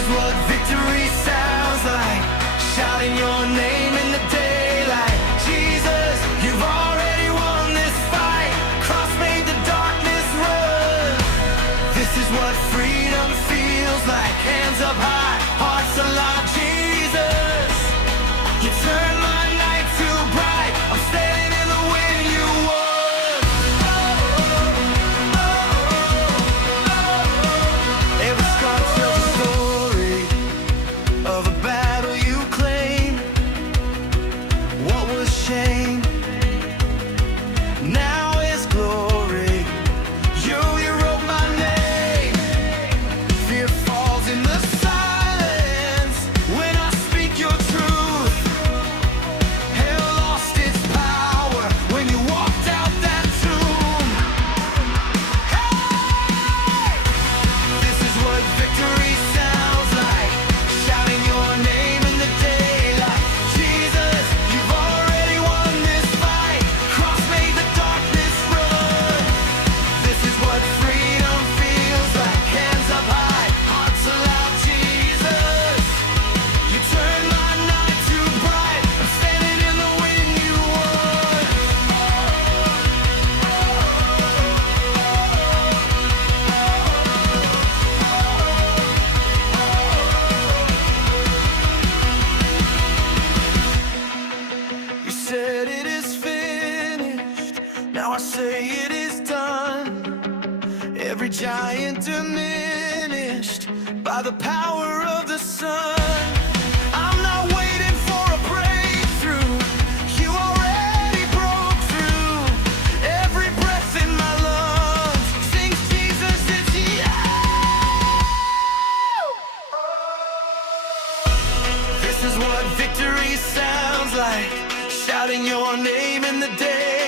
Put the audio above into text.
is what victory sounds like. Shouting your name in the daylight. Jesus, you've already won this fight. Cross made the darkness run. This is what freedom feels like. Hands up high, hearts alive. Jesus, you turn my night too bright. I'm standing in the wind you won. Every scar tells a story of a battle you claim. What was shame now is glory. You wrote my name. Fear falls in the silence when I speak your truth. Hell lost its power when you walked out that tomb. Hey! This is what victory sounds like. Shouting your name in the daylight. Jesus, you've already won this fight. Cross made the darkness run. This is what freedom feels like. Hands up high, hearts aloud. Jesus, you turn my night too bright. I'm standing in the wind you won. You said it is finished. Now I say it is done. Every giant diminished by the power of the sun. I'm not waiting for a breakthrough. You already broke through. Every breath in my lungs sings Jesus, it's you. This is what victory sounds like. Shouting your name in the day.